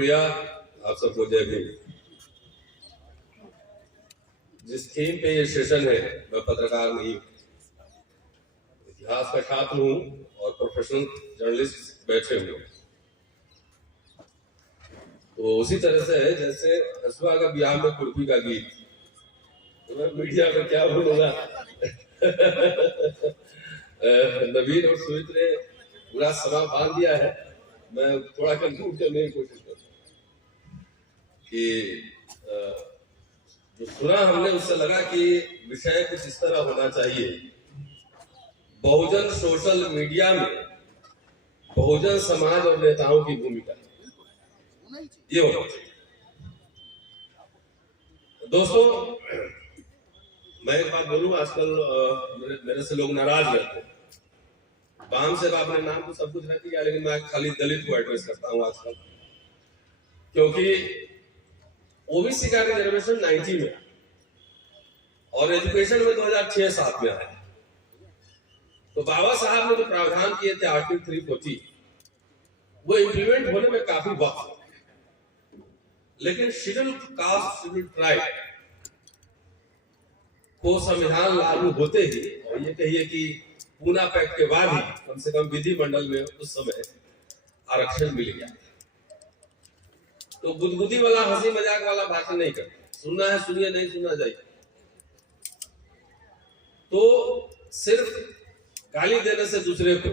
शुक्रिया, आप सबको जय भीम। जिस थीम पे ये सेशन है, मैं पत्रकार नहीं हूँ, इतिहास का छात्र हूँ और प्रोफेशनल जर्नलिस्ट बैठे हुए हैं। तो उसी तरह से है जैसे हसुआ का ब्याह में कुर्बी का गीत, तो मैं मीडिया में क्या बोलूंगा। नवीन और सुमित ने पूरा समा बांध दिया है, मैं थोड़ा कंक्लूड करने की कोशिश करूँ कि जो सुना हमने उससे लगा कि विषय कुछ इस तरह होना चाहिए, बहुजन सोशल मीडिया में बहुजन समाज और नेताओं की भूमिका, ये होना चाहिए। दोस्तों, मैं एक बात बोलूं, आजकल मेरे से लोग नाराज रहते हैं। काम से आपने नाम तो सब कुछ रख दिया, लेकिन मैं खाली दलित को एड्रेस करता हूं आजकल, क्योंकि ओबीसी का रिजर्वेशन 90 में और एजुकेशन में 2006-7 में आया। तो बाबा साहब ने जो प्रावधान किए थे आर्टिकल 340, वो इम्प्लीमेंट होने में काफी वक्त, लेकिन शेड्यूल कास्ट शेड्यूल ट्राइब को संविधान लागू होते ही, और ये कहिए कि पूना पैक्ट के बाद ही कम से कम विधिमंडल में उस समय आरक्षण मिल गया। तो गुदगुदी वाला हंसी मजाक वाला भाषण नहीं करते, सुनना है सुनिए, नहीं सुनना जाइए। तो सिर्फ गाली देने से दूसरे को,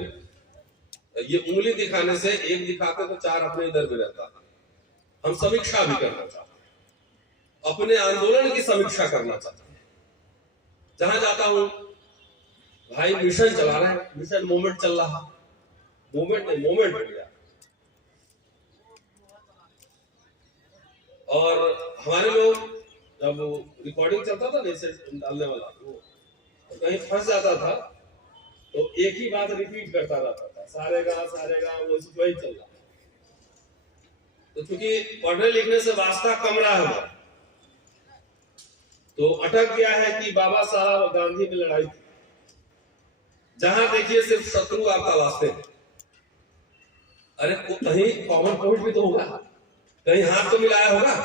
ये उंगली दिखाने से एक दिखाते तो चार अपने इधर में रहता। हम समीक्षा भी करना चाहते हैं, अपने आंदोलन की समीक्षा करना चाहते हैं। जहां जाता हूं, भाई मिशन चला रहे हैं, मिशन मूवमेंट चल रहा, मूवमेंट नहीं मोमेंट हो गया। और हमारे लोग जब रिकॉर्डिंग चलता था जैसे डालने वाला, तो कहीं फंस जाता था तो एक ही बात रिपीट करता रहता था, सारेगा वो वही चल रहा। तो क्योंकि पढ़ने लिखने से वास्ता कम रहा है, तो अटक गया है कि बाबा साहब और गांधी में लड़ाई थी। जहां देखिए सिर्फ शत्रु आपका वास्ते। अरे कहीं कॉमन पॉइंट भी तो होगा, कहीं हाथ तो मिलाया होगा,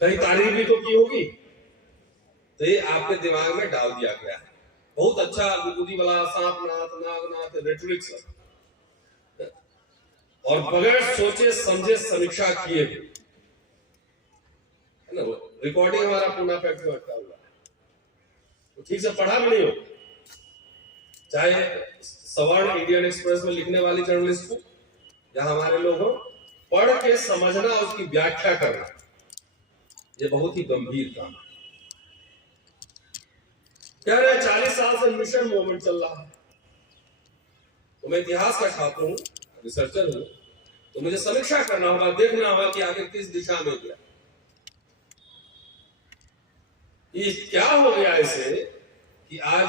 कहीं तारीफ भी तो की होगी। तो ये आपके दिमाग में डाल दिया गया है। बहुत अच्छा गुदगुदी वाला सांपनाथ नागनाथ रेटोरिक्स, और बगैर सोचे समझे समीक्षा किए है ना। रिकॉर्डिंग हमारा पूना पैक्ट में अटका हुआ है, तो ठीक से पढ़ा भी नहीं हो। चाहे सवर्ण इंडियन एक्सप्रेस में लिखने वाली जर्नलिस्ट को या हमारे लोग हो, पढ़ के समझना, उसकी व्याख्या करना, ये बहुत ही गंभीर काम है। कह रहे 40 साल से मिशन मूवमेंट चल रहा है। तो मैं इतिहास का छात्र हूं, रिसर्चर हूं, तो मुझे समीक्षा करना होगा, देखना होगा कि आगे किस दिशा में गया, ये क्या हो गया इसे कि आज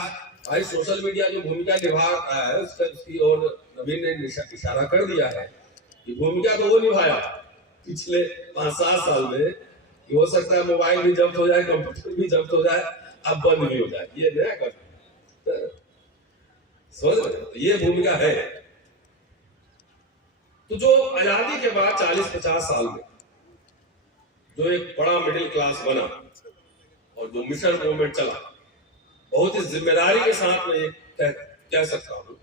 भाई सोशल मीडिया जो भूमिका निभा रहा है उसकी ओर नवीन ने इशारा कर दिया है कि भूमिका तो वो निभाया पिछले 5-7 साल में कि हो सकता है मोबाइल भी जब्त हो जाए, कंप्यूटर भी जब्त हो जाए, अब बंद भी हो जाए, ये नया कर समझ रहे। तो ये भूमिका है। तो जो आजादी के बाद 40-50 साल में जो एक बड़ा मिडिल क्लास बना और जो मिशन मूवमेंट चला, बहुत ही जिम्मेदारी के साथ में कह सकता हूं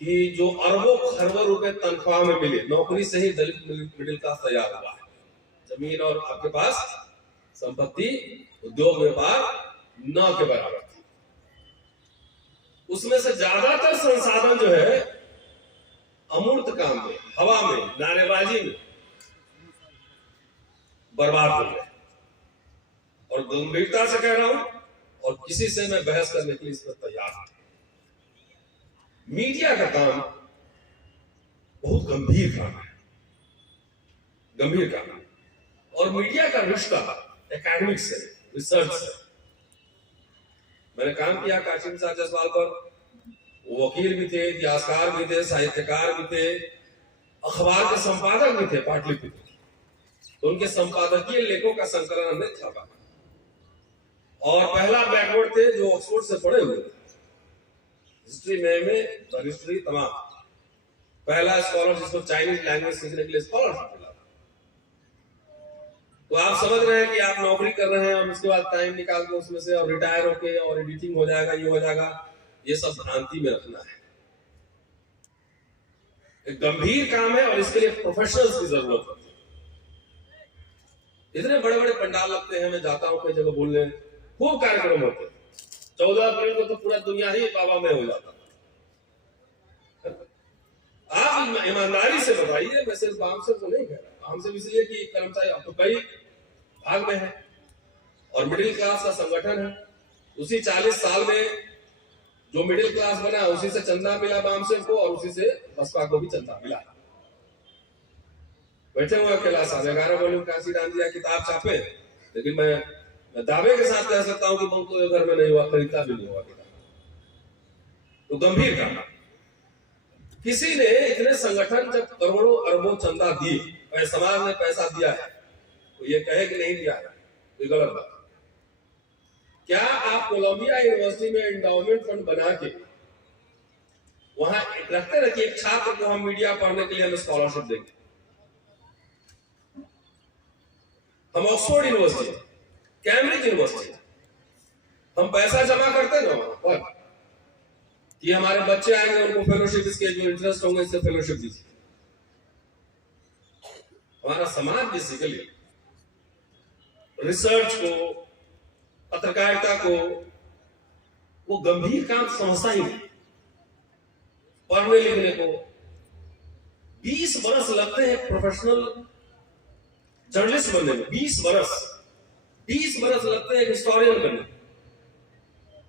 कि जो अरबों खरबों रुपए तनख्वाह में मिले, नौकरी से ही दलित मिडिल क्लास तैयार हुआ है। जमीन और आपके पास संपत्ति, उद्योग व्यापार न के बराबर थी। उसमें से ज्यादातर संसाधन जो है अमूर्त काम में, हवा में, नारेबाजी में बर्बाद हो गए। और गंभीरता से कह रहा हूं, और किसी से मैं बहस करने के लिए इस पर तैयार हूं। मीडिया का काम बहुत गंभीर काम है, गंभीर काम है। और मीडिया का रिश्ता एकेडमिक से, रिसर्च से। मैंने काम किया काशी प्रसाद जायसवाल पर, वो वकील भी थे, इतिहासकार भी थे, साहित्यकार भी थे, अखबार के संपादक भी थे पाटलिपुत्र। तो उनके संपादकीय लेखों का संकलन हमने छापा, और पहला बैकवर्ड थे जो ऑक्सफोर्ड से पढ़े हुए, हिस्ट्री में हिस्ट्री तमाम। पहला स्कॉलर जिसको चाइनीज लैंग्वेज सीखने के लिए स्कॉलरशिप मिला। तो आप समझ रहे हैं कि आप नौकरी कर रहे हैं और उसके बाद टाइम निकाल के उसमें से और रिटायर होके और एडिटिंग हो जाएगा, ये हो जाएगा, ये सब भ्रांति में रखना है। एक गंभीर काम है और इसके लिए प्रोफेशनल्स की जरूरत होती है। इतने बड़े बड़े पंडाल लगते हैं, मैं जाता हूँ कई जगह बोलने, खूब कार्यक्रम होते हैं। 14 अप्रैल को तो पूरा दुनिया ही बाबा में हो जाता। आप ईमानदारी से बताइए, मैं सिर्फ बामसे को नहीं कह रहा, बामसे इसलिए कि कर्मचारी अब तो कई भाग में है और मिडिल क्लास का संगठन है। उसी 40 साल में जो मिडिल क्लास बना उसी से चंदा मिला बामसे को और उसी से बसपा को भी चंदा मिला। बैठे हुए कैलाश साहब 11 वॉल्यूम काशीराम जी की किताब छापे, लेकिन मैं दावे के साथ कह सकता हूं कि बहुत तो घर में नहीं हुआ, खरीदा भी नहीं हुआ किताब। तो गंभीर काम। किसी ने इतने संगठन जब करोड़ों अरबों चंदा दिए, समाज ने पैसा दिया है, तो ये कहे कि नहीं दिया है, ये गलत बात। क्या आप कोलंबिया यूनिवर्सिटी में एंडाउमेंट फंड बना के वहां रखते रहे कि एक छात्र को हम मीडिया पढ़ने के लिए हम स्कॉलरशिप देंगे? हम ऑक्सफोर्ड यूनिवर्सिटी, कैम्ब्रिज यूनिवर्सिटी, हम पैसा जमा करते ना वहां पर कि हमारे बच्चे आएंगे, उनको फेलोशिप, इसके जो इंटरेस्ट होंगे इससे फेलोशिप दीजिए। हमारा समाज बेसिकली रिसर्च को, पत्रकारिता को वो गंभीर काम समझता ही नहीं। पढ़ने लिखने को 20 बरस लगते हैं प्रोफेशनल जर्नलिस्ट बनने में, 20 बरस लगते हैं हिस्टोरियन बनने में।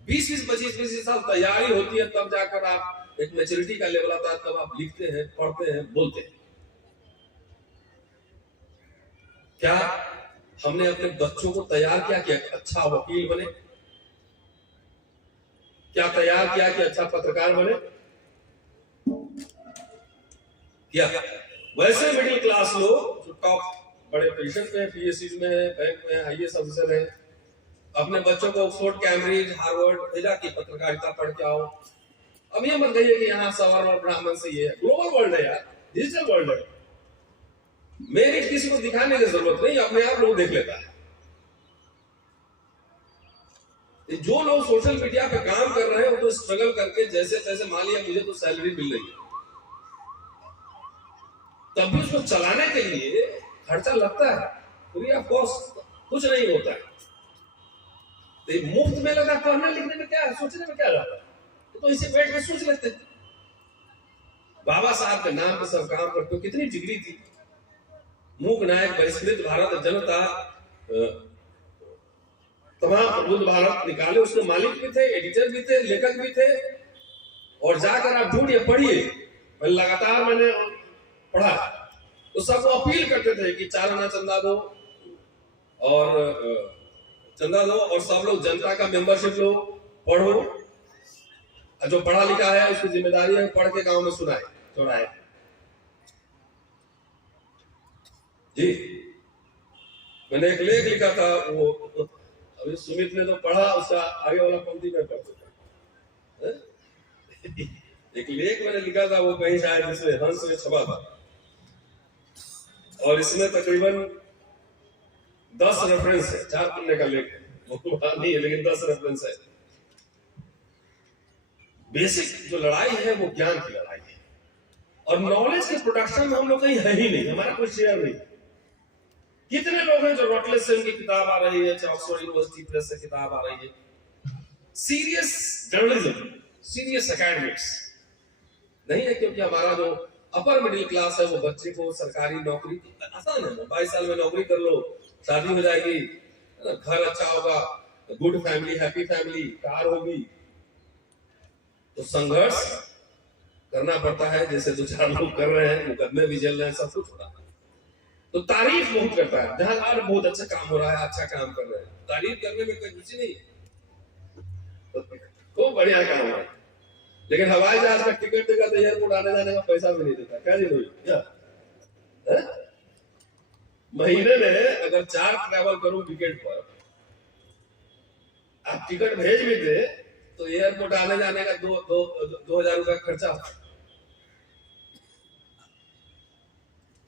20-25 साल तैयारी होती है, तब जाकर आप एक मैच्योरिटी का लेवल आता है, तब आप लिखते हैं, पढ़ते हैं, बोलते हैं। क्या हमने अपने बच्चों को तैयार किया कि अच्छा वकील बने? क्या तैयार किया कि अच्छा पत्रकार बने? क्या वैसे मिडिल क्लास लोग जो टॉप बड़े पोजीशन पे, पीएससी में है, बैंक में, आईएएस ऑफिसर है, अपने बच्चों को ऑक्सफोर्ड, कैम्ब्रिज, हार्वर्ड भेजा कि पत्रकारिता पढ़ के आओ। अब ये मत कहिए कि यहाँ सवर्ण और ब्राह्मण से ये है, ग्लोबल वर्ल्ड है यार, डिजिटल वर्ल्ड है। मेरिट किसी को दिखाने की जरूरत नहीं, अपने आप लोग देख लेता है। जो लोग सोशल मीडिया पे काम कर रहे हैं वो तो स्ट्रगल करके जैसे तैसे, मान लिया मुझे तो सैलरी मिल रही है, तब भी उसको चलाने के लिए खर्चा लगता है, फ्री ऑफ कॉस्ट कुछ नहीं होता है। तो मुफ्त में लगा पढ़ने लिखने में क्या है, सोचने में क्या जाता है? तो इसे बैठ के सोच लेते हैं। बाबा साहब के नाम पे सब काम करते हो, कितनी डिग्री थी। मूक नायक, बहिष्कृत भारत, जनता, तमाम प्रबुद्ध भारत निकाले, उसके मालिक भी थे, एडिटर भी थे, लेखक भी थे। और जाकर आप ढूंढिए, पढ़िए, लगातार मैंने पढ़ा, तो सब अपील करते थे कि 4 आना चंदा दो और सब लोग जनता का मेंबरशिप लो, पढ़ो, जो पढ़ा लिखा है उसकी जिम्मेदारी है पढ़ के गांव में सुनाए चौराहे। जी मैंने एक लेख लिखा था, वो अभी सुमित ने तो पढ़ा, उसका आगे वाला पंक्ति में पढ़ चुका। एक लेख मैंने लिखा था, वो कहीं शायद इसमें हंस में छपा था, और इसमें तकरीबन 10 रेफरेंस है, 4 पन्ने का लेख है, नहीं है लेकिन 10 रेफरेंस है। बेसिक जो लड़ाई है वो ज्ञान की लड़ाई है, और नॉलेज के प्रोडक्शन में हम लोग कहीं है ही नहीं, हमारा कोई शेयर नहीं। कितने लोग हैं जो रॉटलेस से उनकी किताब आ रही है, ऑक्सफोर्ड यूनिवर्सिटी प्रेस से किताब आ रही है, सीरियस जर्नलिज्म, सीरियस एकेडमिक्स नहीं है, क्योंकि हमारा जो अपर मिडिल क्लास है वो बच्चे को सरकारी नौकरी आसान है, 22 साल में नौकरी कर लो, शादी हो जाएगी, घर अच्छा होगा, good family, happy family, car होगी। तो संघर्ष करना पड़ता है, जैसे 2-4 लोग कर रहे हैं, मुकदमे भी चल रहे हैं, सब कुछ हो रहा है। तो तारीफ बहुत करता है, जहां यार बहुत अच्छा काम हो रहा है, अच्छा काम कर रहे हैं, तारीफ करने में कोई रुचि नहीं है, तो बढ़िया काम हो रहा है। लेकिन हवाई जहाज का टिकट देगा तो एयरपोर्ट आने जाने का पैसा भी नहीं देता, क्या जी क्या? महीने में अगर 4 ट्रैवल करूं टिकट पर, आप टिकट भेज भी दे तो एयरपोर्ट आने जाने का 2,000 रुपया खर्चा।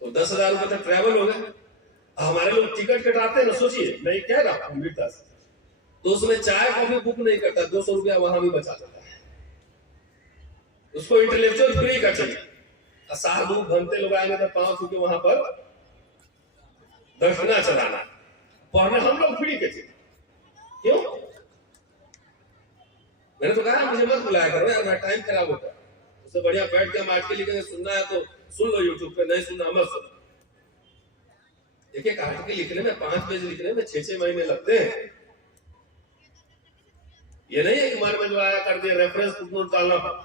तो 10,000 रुपए तक ट्रैवल हो गए। हमारे लोग टिकट कटाते हैं ना, सोचिए मैं कह रहा हूँ अमृता से, तो उसमें चाय कॉफी बुक नहीं करता, 200 रुपया वहां भी बचा देता है। उसको इंटेलेक्चुअल फ्री का चाहिए। साधु भंते लोग आएंगे तो 5 रुपये वहां पर दक्षिणा चलाना, पढ़ने हम लोग फ्री के थे। क्यों? मैंने तो कहा मुझे मत बुलाया करो यार, मेरा टाइम खराब होता है। उससे बढ़िया बैठ के हम आर्टिकल लिखेंगे, सुनना है तो सुन लो यूट्यूब पे, नहीं सुनना मत सुनो। एक आर्टिकल लिखने में 5 पेज लिखने में 6-6 महीने लगते हैं। ये नहीं है कि मन में जो आया कर दिया, रेफरेंस फुटनोट डालना पड़ता।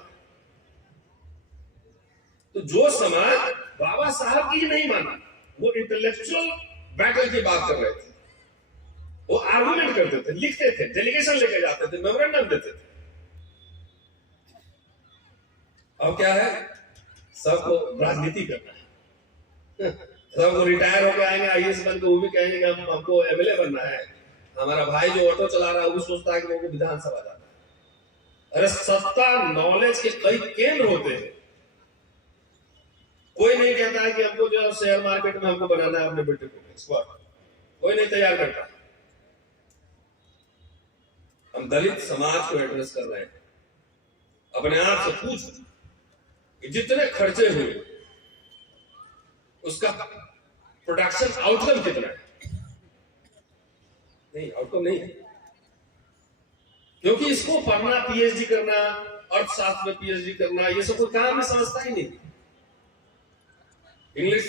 तो जो समाज बाबा साहब की नहीं माना, वो इंटेलेक्चुअल बैटल की बात कर रहे थे, वो आर्गुमेंट करते थे, लिखते थे, डेलीगेशन लेके जाते थे, मेमोरेंडम देते थे। अब क्या है, सबको राजनीति करना है। सबको रिटायर होकर आएंगे आईएएस बन के, वो भी कहेंगे कि हमको एमएलए बनना है। हमारा भाई जो ऑटो चला रहा है वो भी सोचता है कि वो विधानसभा जाना है। अरे सत्ता नॉलेज के कई केंद्र होते हैं। कोई नहीं कहता है कि हमको जो शेयर मार्केट में हमको बनाना है अपने बेटे को एक्सपर्ट, कोई नहीं तैयार करता। हम दलित समाज को एड्रेस कर रहे हैं। अपने आप से पूछ कि जितने खर्चे हुए उसका प्रोडक्शन आउटकम कितना है? नहीं, आउटकम नहीं है। क्योंकि इसको पढ़ना, पीएचडी करना, अर्थशास्त्र में पीएचडी करना, ये सब कोई काम में समझता ही नहीं। इंग्लिश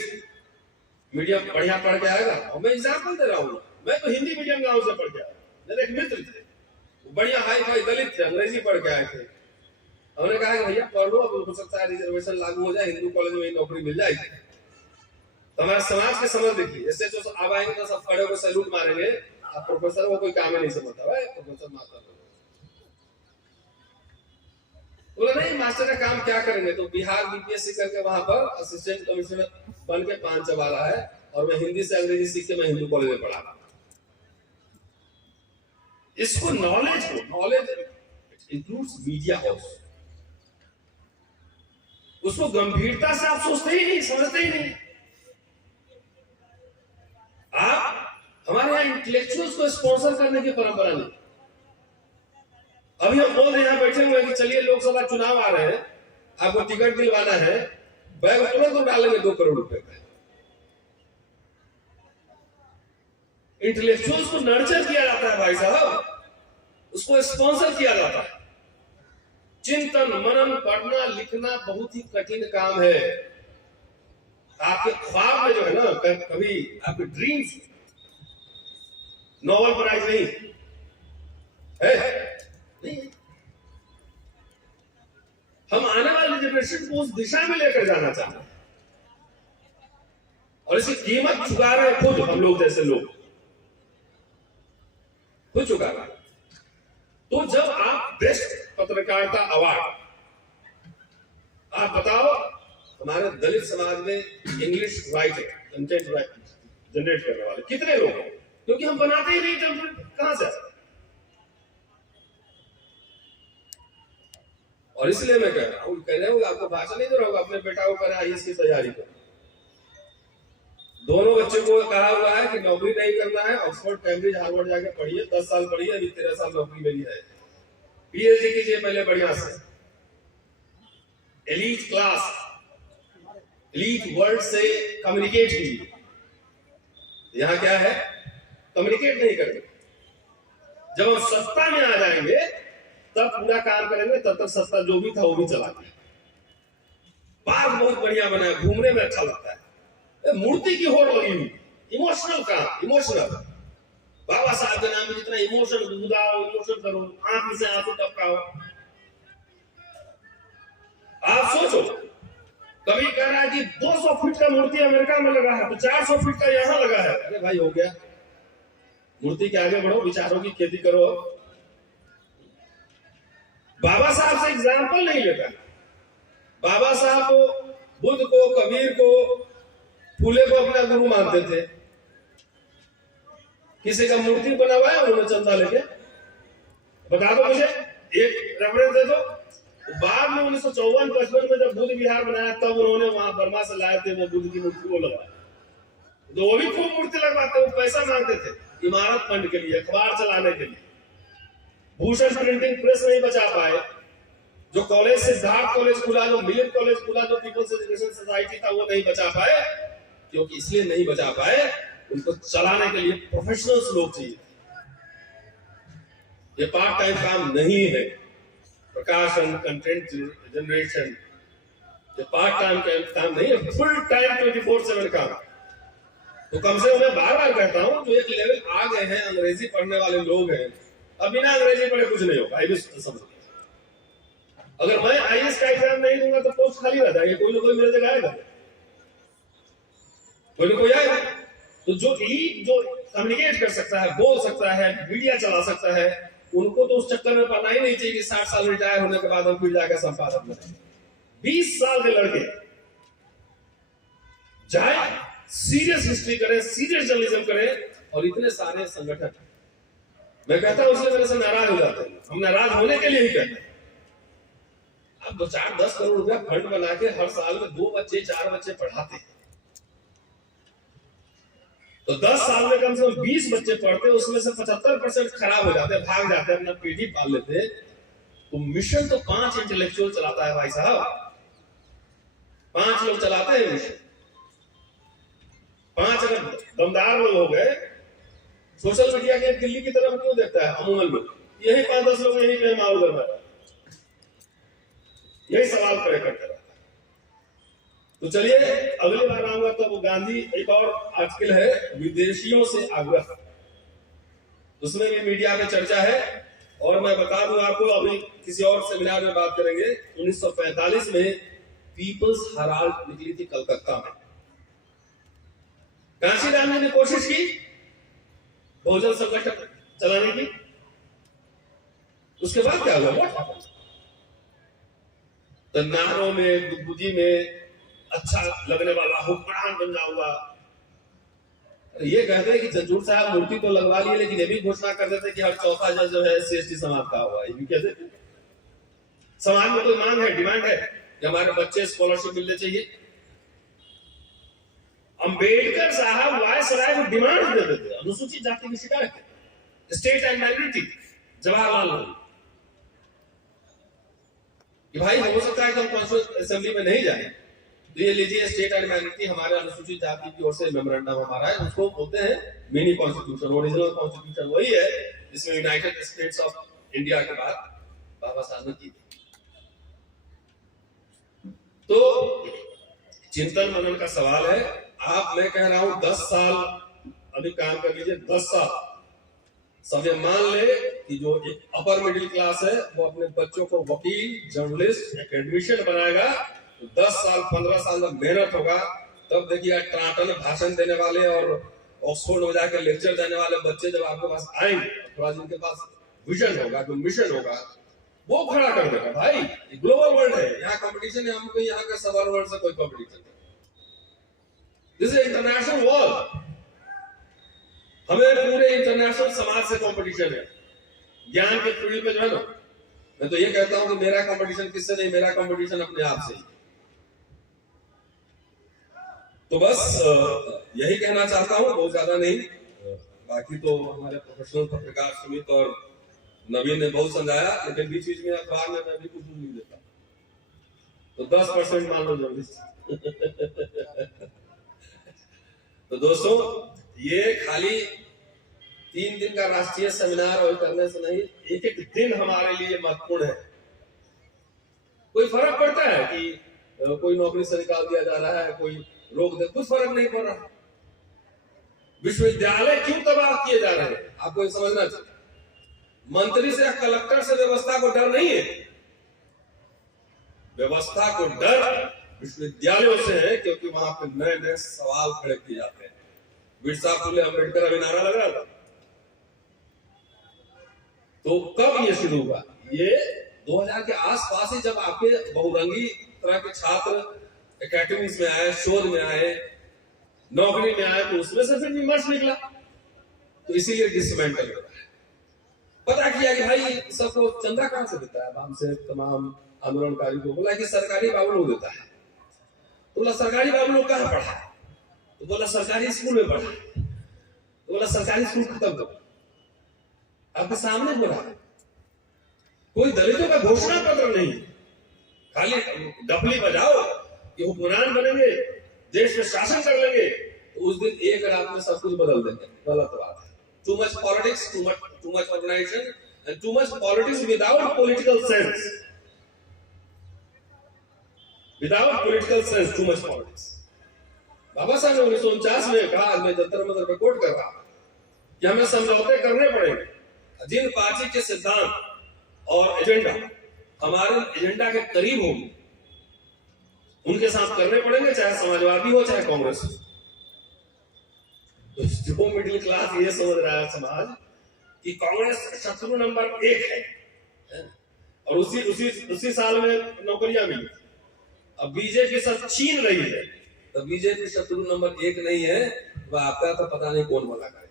मीडियम बढ़िया पढ़ के आएगा, और मैं एग्जाम्पल दे रहा हूँ, मैं तो हिंदी मीडियम गांव से पढ़ के आया। मेरे एक मित्र थे, बढ़िया हाई फाई दलित थे, अंग्रेजी पढ़ के आए थे। हमने कहा कि भैया पढ़ लो, अब हो सकता है रिजर्वेशन लागू हो जाए, हिंदू कॉलेज में नौकरी मिल जाएगी। तो हमारे समाज के समझ देखिए, ऐसे जो अब आएंगे तो सब खड़े होकर सैल्यूट मारेंगे, आप प्रोफेसर वो कोई काम ही नहीं समझता भाई, प्रोफेसर मास्टर बोला नहीं मास्टर का काम क्या करेंगे? तो बिहार बीपीएससी करके वहां पर असिस्टेंट कमिश्नर बन के 5 चबा रहा है, और मैं हिंदी से अंग्रेजी सीख के मैं हिंदू कॉलेज में पढ़ा रहा। इसको नॉलेज को, नॉलेज इंक्लूड्स मीडिया हाउस, उसको गंभीरता से आप सोचते ही नहीं, समझते ही नहीं। आप हमारे यहाँ इंटेलेक्चुअल्स को स्पॉन्सर करने की परंपरा नहीं। अभी हम बोल यहाँ बैठे हुए हैं कि चलिए लोकसभा चुनाव आ रहे हैं, आपको टिकट दिलवाना है, बैग तुरंत डालेंगे 2 करोड़ रुपए का। इंटेलेक्चुअल्स को नर्चर किया जाता है भाई साहब, उसको स्पॉन्सर किया जाता है। चिंतन मनन पढ़ना लिखना बहुत ही कठिन काम है। आपके ख्वाब में जो है ना, कभी आपके ड्रीम्स, नोबेल प्राइज नहीं है, नहीं। हम आने वाली जनरेशन को उस दिशा में लेकर जाना चाहते हैं, और इसकी कीमत चुका रहे हैं खुद हम लोग जैसे लोग, खुद चुका रहे हैं। तो जब आप बेस्ट पत्रकारिता अवार्ड, आप बताओ हमारे दलित समाज में इंग्लिश राइटर, कंटेंट जनरेट करने वाले कितने लोग हैं? क्योंकि हम बनाते ही नहीं, कंटेंट कहां से? और इसलिए मैं कह रहा हूँ आपको भाषण नहीं दे रहा हूँ, अपने बेटा को करें आईएएस की तैयारी करो। दोनों बच्चों को कहा हुआ है कि नौकरी नहीं करना है, ऑक्सफोर्ड कैम्ब्रिज हार्वर्ड जाके पढ़िए, 10 साल पढ़िए, अभी 13 साल नौकरी मिली है। पीएचडी कीजिए पहले बढ़िया से, एलीट क्लास, एलीट वर्ल्ड से कम्युनिकेट कीजिए। यहाँ क्या है, कम्युनिकेट नहीं करेंगे। जब हम सत्ता में आ जाएंगे तब पूरा काम करेंगे, तब तक सत्ता जो भी था वो भी चला गया। पार्क बहुत बढ़िया बना है, घूमने में अच्छा लगता है, मूर्ति की होड़ लगी हुई, इमोशनल काम, इमोशनल। बाबा साहब के नाम में जितना इमोशन गुदाओ, इमोशन करो, आंख से आंसू टपकाओ। आप सोचो, कभी कह रहा है कि 200 फीट का मूर्ति अमेरिका में लगा है, तो 400 फीट का यहां लगा है। अरे भाई हो गया, मूर्ति के आगे बढ़ो, विचारों की खेती करो। बाबा साहब से एग्जाम्पल नहीं लेता। बाबा साहब को, बुद्ध को, कबीर को, फूले को अपना गुरु मानते थे। किसी का मूर्ति बना हुआ है, उन्होंने चंदा लेके बता दो मुझे, एक रेफरेंस दे दो, बाद में 1954-55 में जब बुद्ध विहार बनाया तब उन्होंने वहां बर्मा से लाए थे वो बुद्ध की मूर्ति को लगाया। तो वो भी खूब मूर्ति लगवाते, वो पैसा मांगते थे इमारत फंड के लिए, अखबार चलाने के लिए। भूषण प्रिंटिंग प्रेस नहीं बचा पाए। जो कॉलेज सिद्धार्थ कॉलेज खुला, जो मिलिट कॉलेज खुला, जो पीपल्स एजुकेशन सोसाइटी था, वो नहीं बचा पाए। क्योंकि इसलिए नहीं बचा पाए, उनको चलाने के लिए प्रोफेशनल्स लोग चाहिए। ये पार्ट टाइम काम नहीं है। प्रकाशन, कंटेंट जनरेशन, ये पार्ट टाइम काम नहीं है, फुल टाइम 24/7 काम। तो कम से कम मैं बार बार कहता हूं, जो एक लेवल आ गए हैं, अंग्रेजी पढ़ने वाले लोग हैं, अब बिना अंग्रेजी पढ़े कुछ नहीं होगा। आईएएस समझ, अगर मैं आईएएस का एग्जाम नहीं दूंगा तो पोस्ट खाली रह जाएगी, कोई ना कोई मेरे जगह आएगा, कोई ना कोई आएगा। तो जो कम्युनिकेट कर सकता है, बोल सकता है, मीडिया चला सकता है, उनको तो उस चक्कर में पड़ना ही नहीं चाहिए कि 60 साल रिटायर होने के बाद हम फिर जाकर संपादक बने। 20 साल के लड़के जाए, सीरियस हिस्ट्री करें, सीरियस जर्नलिज्म करें, और इतने सारे संगठन, मैं कहता हूं उससे मेरे से नाराज हो जाते हैं। हम नाराज होने के लिए ही कहते हैं। अब 2-4-10 करोड़ रुपया फंड बना के हर साल में 2 बच्चे 4 बच्चे पढ़ाते, तो 10 साल में कम से कम 20 बच्चे पढ़ते, उसमें से 75% खराब हो जाते, भाग जाते, अपना पीढ़ी पाल लेते। तो मिशन तो 5 इंटेलेक्चुअल चलाता है भाई साहब, 5 लोग चलाते हैं मिशन। 5 अगर दमदार लोग हो गए, सोशल मीडिया के दिल्ली की तरफ क्यों देखता है अमूमन लोग? यही 5-10 लोग यही पे माहौल करवाता है, यही सवाल खड़े करते रहता है। तो चलिए अगली बार आऊंगा तो वो गांधी, एक और आर्टिकल है विदेशियों से आग्रह, उसमें भी मीडिया में चर्चा है। और मैं बता दूं आपको, अभी किसी और सेमिनार में बात करेंगे। 1945 में पीपल्स हेराल्ड निकली थी कलकत्ता में। कांशीराम जी ने कोशिश की बहुजन संगठन चलाने की, उसके बाद क्या हुआ? तन्नारों में, दुगबुदी में अच्छा लगने वाला हुक्मरान बनना हुआ। ये कहते हैं कि जंजूर साहब मूर्ति तो लगवा लिए, लेकिन ये भी घोषणा कर देते कि हर चौथा जज जो है SC/ST समाज का हुआ। ये भी कहते हैं समाज में कोई मांग है, डिमांड है कि हमारे बच्चे स्कॉलरशिप मिलने चाहिए। अंबेडकर साहब वायसराय को डिमांड देते थे अनुसूचित जाति की शिकायत, state and minority, Jawaharlal Nehru, कि भाई हो सकता है कि हम कॉन्स्टिट्यूएंट असेंबली में नहीं जाए, तो ये लीजिए स्टेट एंड माइनॉरिटी हमारे अनुसूचित जाति की ओर से मेमोरेंडम हमारा है, उसको बोलते हैं मिनी कॉन्स्टिट्यूशन। ओरिजिनल कॉन्स्टिट्यूशन वही है जिसमें यूनाइटेड स्टेट्स ऑफ इंडिया के बाद बाबा साहब ने की थी। तो चिंतन मनन का सवाल है। आप, मैं कह रहा हूं 10 साल अभी काम कर लीजिए, 10 साल सब ये मान ले कि जो एक अपर मिडिल क्लास है वो अपने बच्चों को वकील, जर्नलिस्ट, एकेडमिशियन बनाएगा, तो 10 साल 15 साल में मेहनत होगा। तब देखिए टनाटन भाषण देने वाले और ऑक्सफोर्ड में जाकर लेक्चर देने वाले बच्चे जब आपके पास आएंगे, थोड़ा जिनके पास विजन होगा, जो मिशन होगा, वो खड़ा कर देगा। भाई ग्लोबल वर्ल्ड है, यहाँ कंपटीशन है, हमको यहाँ का सवाल वर्ल्ड से कोई कंपटीशन नहीं। दिस इज इंटरनेशनल वर्ल्ड, हमें पूरे इंटरनेशनल समाज से कंपटीशन है। ज्ञान के फील्ड में जो है ना, मैं तो ये कहता हूं कि मेरा कंपटीशन किससे नहीं, मेरा कंपटीशन अपने आप से ही। तो बस यही कहना चाहता हूं, बहुत ज्यादा नहीं। बाकी तो हमारे प्रोफेशनल पत्रकार सुमित और नवीन ने बहुत समझाया, लेकिन बीच बीच में अखबार में मैं भी कुछ नहीं देता, तो 10% मान लो जल्दी। तो दोस्तों, ये खाली 3 दिन का राष्ट्रीय सेमिनार और करने से नहीं, एक एक दिन हमारे लिए महत्वपूर्ण है। कोई फर्क पड़ता है कि कोई नौकरी से निकाल दिया जा रहा है, कोई रोक दे, कुछ फर्क नहीं पड़ रहा। विश्वविद्यालय क्यों तबाह किए जा रहे हैं, आपको ये समझना चाहिए। मंत्री से या कलेक्टर से व्यवस्था को डर नहीं है, व्यवस्था को डर विश्वविद्यालयों से है, क्योंकि वहां पे नए नए सवाल खड़े किए जाते हैं। बिरसा फुले अम्बेडकर अभी नारा लग रहा था, तो कब ये शुरू हुआ? ये 2000 के आसपास ही, जब आपके बहुरंगी तरह के छात्र एकेडमीज में आए, शोध में आए, नौकरी में आए, तो उसमें से फिर विमर्श निकला, तो इसीलिए डिसमेंटल हो रहा है। पता किया कि भाई सबको चंदा कहां से देता है, आवाम से, तमाम आंदोलनकारी को, बोला कि सरकारी बाबू लोग देता है। तो बोला सरकारी बाबू लोग कहाँ पढ़ा? तो बोला सरकारी स्कूल में पढ़ा। तो बोला सरकारी स्कूल खत्म करो, आपके सामने हो रहा है। कोई दलितों का घोषणा पत्र नहीं, खाली डफली बजाओ कि हुक्मरान बनेंगे, देश में शासन कर लेंगे, तो उस दिन एक रात में सब कुछ बदल देंगे। गलत बात है। Too much politics, too much organisation and too much politics without political sense, without political sense, too much politics. Baba Saheb ने 1949 में कहा, मैं जंतर मंतर पे कोट कर रहा कि हमें समझौते करने पड़ेंगे। जिन पार्टी के सिद्धांत और एजेंडा हमारे एजेंडा के करीब होंगे उनके साथ करने पड़ेंगे, चाहे समाजवादी हो चाहे कांग्रेस हो। तो जो मिडिल क्लास ये समझ रहा है समाज कि कांग्रेस शत्रु नंबर 1 है और उसी साल में नौकरियां मिली। अब बीजेपी सब छीन रही है, तो बीजेपी शत्रु नंबर 1 नहीं है, वह आपका तो पता नहीं कौन बना करे।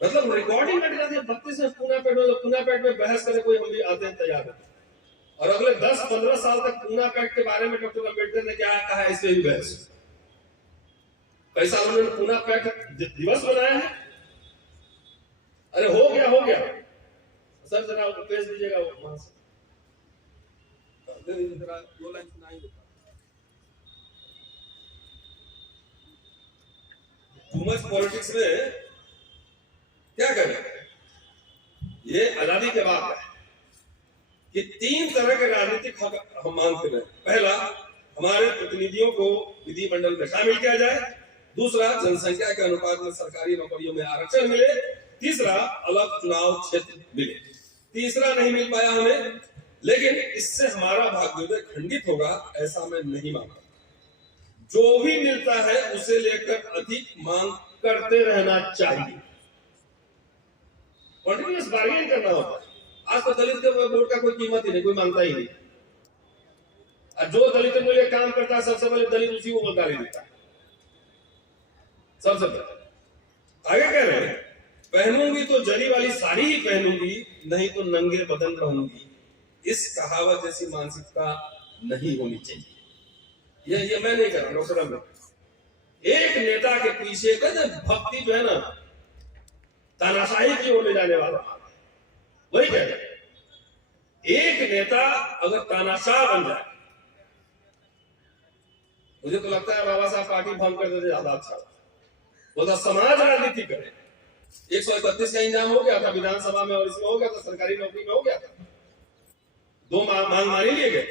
मतलब रिकॉर्डिंग कट जाती है 32 में पूना पैट में बहस करे कोई, हम भी आते हैं तैयार होते। और अगले 10-15 साल तक पूना पैट के बारे में डॉक्टर अम्बेडकर ने क्या कहा है, इसमें भी बहस। कई साल उन्होंने पूना पैट दिवस बनाया है। अरे हो गया सर, जरा पेश दीजिएगा वहां से, जरा 2 लाइन सुनाइए। टू मच पॉलिटिक्स में क्या करें? ये आजादी के बाद है कि 3 तरह के राजनीतिक हक हम मांगते हैं। पहला, हमारे प्रतिनिधियों को विधिमंडल में शामिल किया जाए। दूसरा, जनसंख्या के अनुपात में सरकारी नौकरियों में आरक्षण मिले। तीसरा, अलग चुनाव क्षेत्र मिले। तीसरा नहीं मिल पाया हमें, लेकिन इससे हमारा भाग्योदय खंडित होगा ऐसा मैं नहीं मानता। जो भी मिलता है उसे लेकर अधिक मांग करते रहना चाहिए। कंटिन्यूअस बार्गेनिंग करना होता है। आज तो दलित के वोट का कोई कीमत ही नहीं, कोई मांगता ही नहीं। और जो दलित के लिए काम करता है सबसे पहले दलित उसी को गाली देता है, सबसे पहले। आगे कह रहे हैं, पहनूंगी तो जरी वाली साड़ी ही पहनूंगी, नहीं तो नंगे बदन रहूंगी। इस कहावत जैसी मानसिकता नहीं होनी चाहिए। ये मैं नहीं कर रहा, डॉक्टर अम्बेडकर। एक नेता के पीछे का भक्ति जो है ना, तानाशाही की ओर ले जाने वाला, वही कह रहे हैं। एक नेता अगर तानाशाह बन जाए, मुझे तो लगता है बाबा साहब पार्टी भंग कर देते ज्यादा अच्छा। वो तो समाज राजनीति करे। 131 का इंजाम हो गया था विधानसभा में, और इसमें हो गया था सरकारी नौकरी में हो गया था। 2 मांग मानी लिए गए,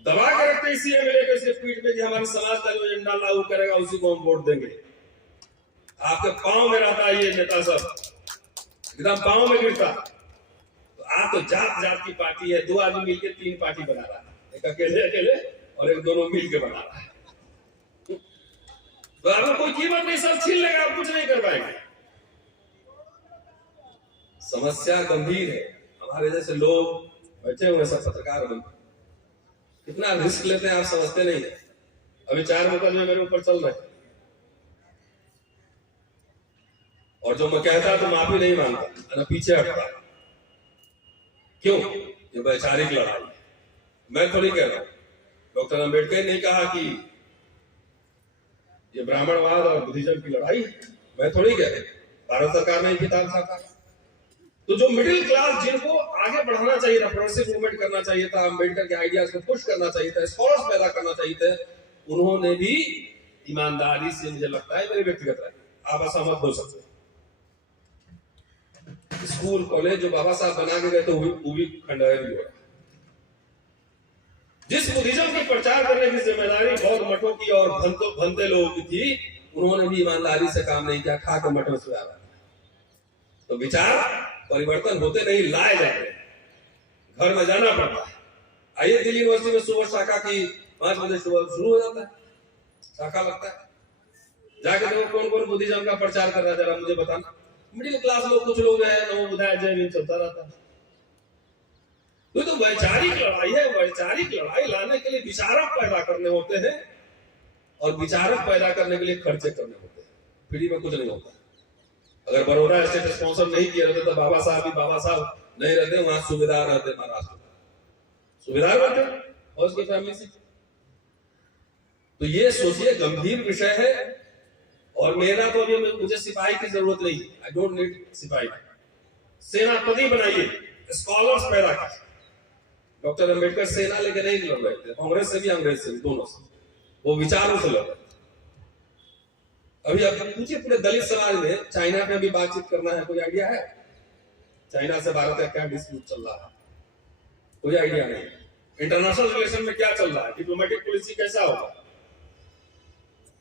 दबा कर रखते इसलिए मिले कि इसके पीठ पे कि हमारे समाज का जो एजेंडा लागू करेगा उसी को हम वोट देंगे। आपके पांव में रहता है ये नेता सब, एकदम पांव में गिरता। तो आप तो जात की पार्टी है, 2 आदमी मिलकर 3 पार्टी बना रहा है, एक अकेले और एक दोनों मिलकर बना रहा है। तो आपको कोई कीमत नहीं, सब छीन लेगा, आप कुछ नहीं कर पाएंगे। समस्या गंभीर है। हमारे जैसे लोग बैठे हुए सब पत्रकार बन, कितना रिस्क लेते हैं आप समझते नहीं है। अभी 4 मुकदमे मेरे ऊपर चल रहे हैं, और जो मैं कहता तो माफी नहीं मांगता, पीछे हटता। क्यों? ये वैचारिक लड़ाई है। मैं थोड़ी कह रहा हूं, डॉक्टर अम्बेडकर ने कहा कि ये ब्राह्मणवाद और बुद्धिज्म की लड़ाई है, मैं थोड़ी कह रहा। भारत सरकार ने किताब छापा। तो जो मिडिल क्लास जिनको आगे बढ़ाना चाहिए था, प्रोग्रेसिव मूवमेंट करना चाहिए था, अम्बेडकर के आइडियाज को पुश करना चाहिए था, स्कॉलर्स पैदा करना चाहिए थे, उन्होंने भी ईमानदारी से, मुझे लगता है मेरे व्यक्तिगत राय, आप असहमत हो सकते हैं, स्कूल कॉलेज जो बाबा साहब बना के गए थे वो भी खंडहर ही हो रहा। जिस बुद्धिज्म की प्रचार करने की जिम्मेदारी बौद्ध मठों की और भंते लोगों की थी, उन्होंने भी ईमानदारी से काम नहीं किया, खा के मठों से आ रहा। तो विचार परिवर्तन होते नहीं, लाए जाते, घर में जाना पड़ता है। आइए दिल्ली यूनिवर्सिटी में सुबह शाखा की 5 बजे सुबह शुरू हो जाता है, शाखा लगता है, जाके देखो कौन कौन बुद्धिज्म का प्रचार कर रहा है, जरा मुझे बताना। मिडिल क्लास लोग, कुछ लोग हैं, नमो बुद्धाय जय भीम चलता रहता है। तो वैचारिक लड़ाई है। वैचारिक लड़ाई लाने के लिए विचारक पैदा करने होते हैं, और विचारक पैदा करने के लिए खर्चे करने होते हैं। फ्री में कुछ नहीं होता। अगर बड़ौदा स्टेट स्पॉन्सर नहीं किया रहते तो बाबा साहब नहीं रहते, वहां सूबेदार रहते महाराष्ट्र में, सूबेदार रहते और उसकी फैमिली से। तो ये सोचिए गंभीर विषय है। और मेरा तो अभी मुझे सिपाही की जरूरत नहीं, आई डोंट नीड सिपाही। सेनापति बनाइए, स्कॉलर्स पैदा कीजिए। डॉक्टर अंबेडकर सेना लेके नहीं लड़ रहे थे, कांग्रेस से भी अंग्रेज से भी, दोनों से, वो विचारों से लड़ रहे थे। अभी आप पूछिए पूरे दलित समाज में चाइना में भी बातचीत करना है, कोई आइडिया है? चाइना से भारत का क्या डिस्प्यूट चल रहा है, कोई आइडिया नहीं। इंटरनेशनल रिलेशन में क्या चल रहा है, डिप्लोमेटिक पॉलिसी कैसा होगा,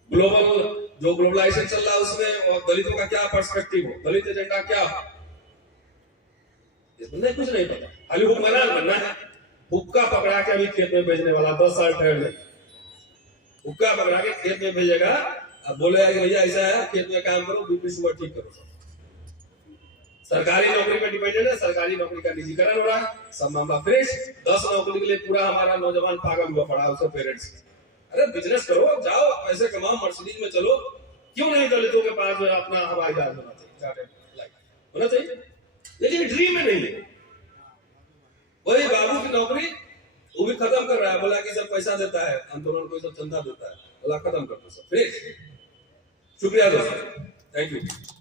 ग्लोबल जो ग्लोबलाइजेशन चल रहा है उसमें और दलितों का क्या पर्सपेक्टिव हो, दलित एजेंडा क्या हो, इसमें कुछ नहीं पता। खाली हुक्मरान बनना है, हुक्का पकड़ा के अभी खेत में भेजने वाला, 10 साल ठहर जाए, हुक्का पकड़ा के खेत में भेजेगा, अब बोलेगा कि भैया ऐसा है खेत में काम करो, बीपी शुगर ठीक करो। सरकारी नौकरी पे डिपेंडेंट है, सरकारी नौकरी का निजीकरण हो रहा है, सब मामला फ्रेश। 10 नौकरी के लिए पूरा हमारा नौजवान पागल हुआ पड़ा, उसके पेरेंट्स। अरे बिजनेस करो, जाओ पैसे कमाओ, मर्सिडीज में चलो, क्यों नहीं दलितों के पास जो अपना हवाई जहाज होना चाहिए, होना चाहिए, लेकिन ड्रीम में नहीं है। वही बाबू की नौकरी वो भी खत्म कर रहा है, बोला कि सब पैसा देता है, आंदोलन को सब चंदा देता है, बोला खत्म कर दो सब, फ्रेश। शुक्रिया दोस्तों, थैंक यू।